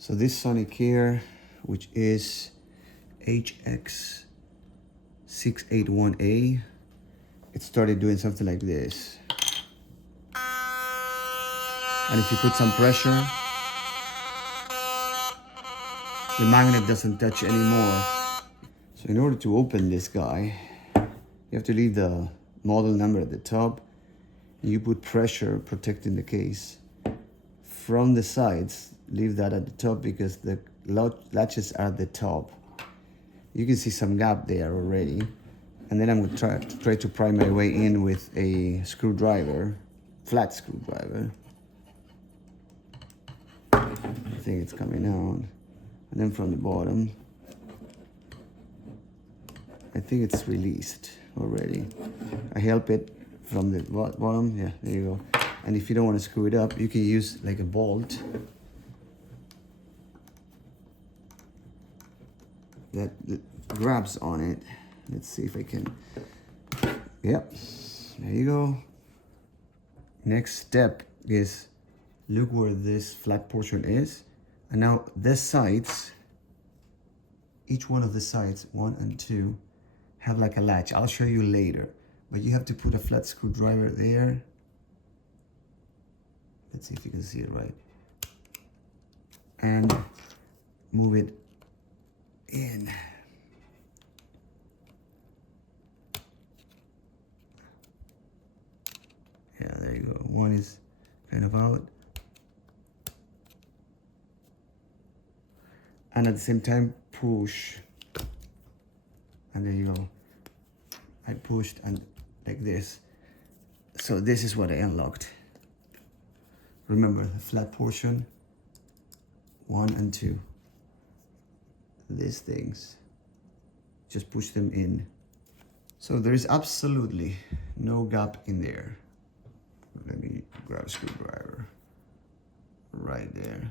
So this Sonicare, which is HX681A, it started doing something like this. And if you put some pressure, the magnet doesn't touch anymore. So in order to open this guy, you have to leave the model number at the top. You put pressure protecting the case. From the sides, leave that at the top because the latches are at the top. You can see some gap there already. And then I'm going to try to pry my way in with a screwdriver, flat screwdriver. I think it's coming out. And then from the bottom, I think it's released already. I help it from the bottom. Yeah, there you go. And if you don't want to screw it up, you can use like a bolt that grabs on it. Let's see if I can. Yep, there you go. Next step is look where this flat portion is. And now this sides, each one of the sides, 1 and 2, have like a latch. I'll show you later. But you have to put a flat screwdriver there. Let's see if you can see it right. And move it in. Yeah, there you go. One is kind of out. And at the same time, push. And there you go. I pushed and like this. So this is what I unlocked. Remember the flat portion, 1 and 2. These things, just push them in. So there is absolutely no gap in there. Let me grab a screwdriver. Right there.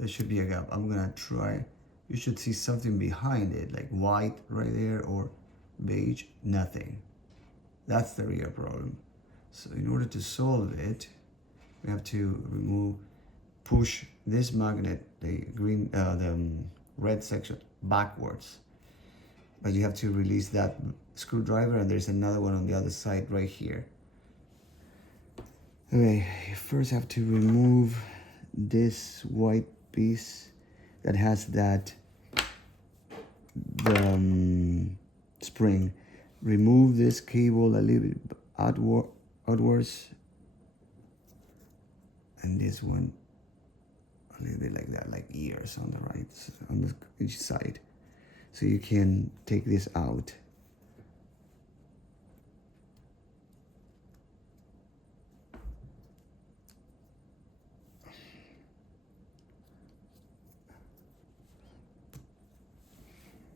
There should be a gap. I'm gonna try. You should see something behind it, like white right there or beige, nothing. That's the real problem. So in order to solve it, we have to push this magnet, the red section backwards. But you have to release that screwdriver, and there's another one on the other side right here. Okay, you first have to remove this white piece that has the spring. Remove this cable a little bit outwards, and this one a little bit like that, like ears on the right, on each side, so you can take this out.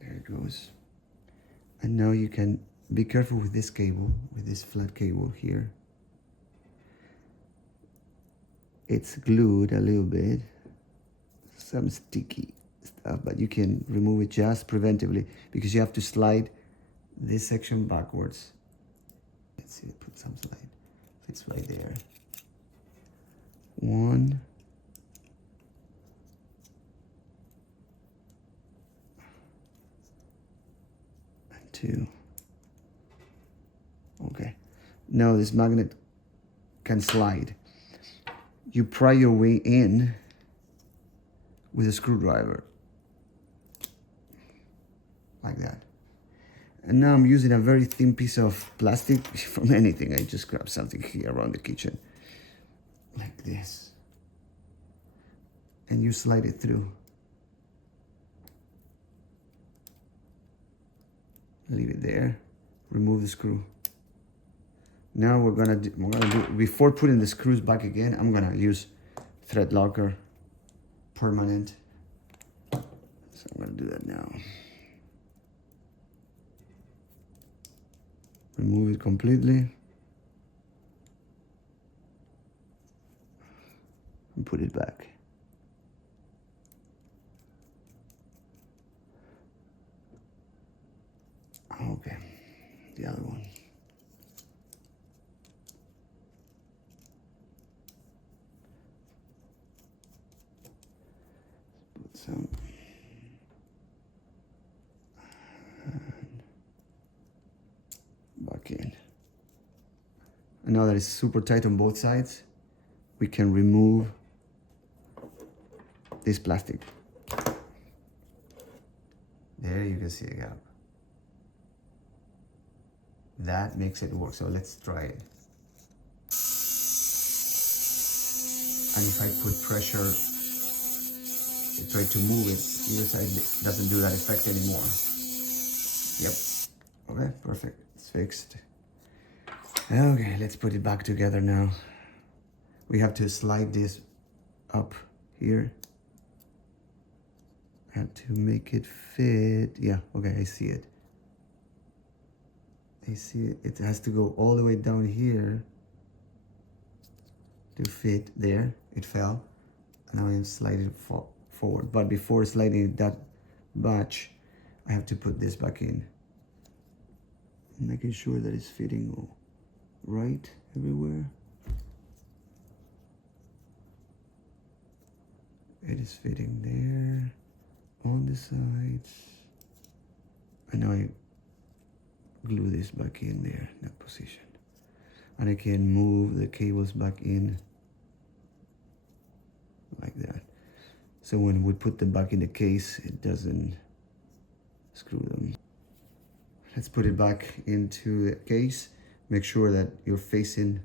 There it goes. And now you can be careful with this cable, with this flat cable here. It's glued a little bit, some sticky stuff, but you can remove it just preventively because you have to slide this section backwards. Let's see, put some slide. Fits right there. 1. And 2. Okay. Now this magnet can slide. You pry your way in with a screwdriver, like that. And now I'm using a very thin piece of plastic from anything. I just grabbed something here around the kitchen, like this. And you slide it through. Leave it there. Remove the screw. Now we're gonna do, before putting the screws back again, I'm gonna use thread locker permanent. So I'm gonna do that now. Remove it completely. And put it back. Okay, the other one. So, back in. And now that it's super tight on both sides, we can remove this plastic. There you can see a gap. That makes it work, so let's try it. And if I put pressure, try to move it, either side doesn't do that effect anymore. Yep, okay, perfect, it's fixed. Okay, let's put it back together now. We have to slide this up here. I have to make it fit. Yeah, okay, I see it. I see it. It has to go all the way down here to fit there. It fell. And now I'm sliding it forward. But before sliding that batch, I have to put this back in. Making sure that it's fitting right everywhere. It is fitting there, on the sides. And now I glue this back in there, in that position. And I can move the cables back in like that. So when we put them back in the case, it doesn't screw them. Let's put it back into the case. Make sure that you're facing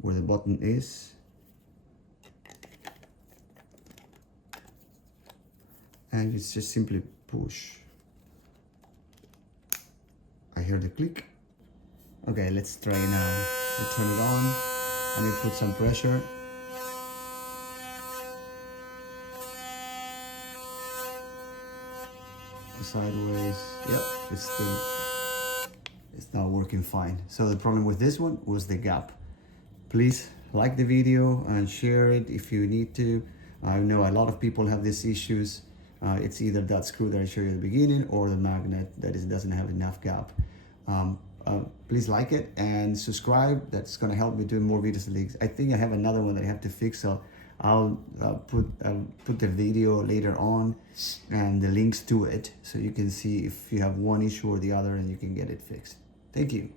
where the button is. And it's just simply push. I hear the click. Okay, let's try now. I turn it on and I put some pressure. Sideways. Yep, it's now working fine. So the problem with this one was the gap. Please like the video and share it if you need to. I know a lot of people have these issues. It's either that screw that I showed you at the beginning or the magnet that doesn't have enough gap. Please like it and subscribe. That's gonna help me do more videos like this. I think I have another one that I have to fix, so I'll put the video later on and the links to it so you can see if you have one issue or the other and you can get it fixed. Thank you.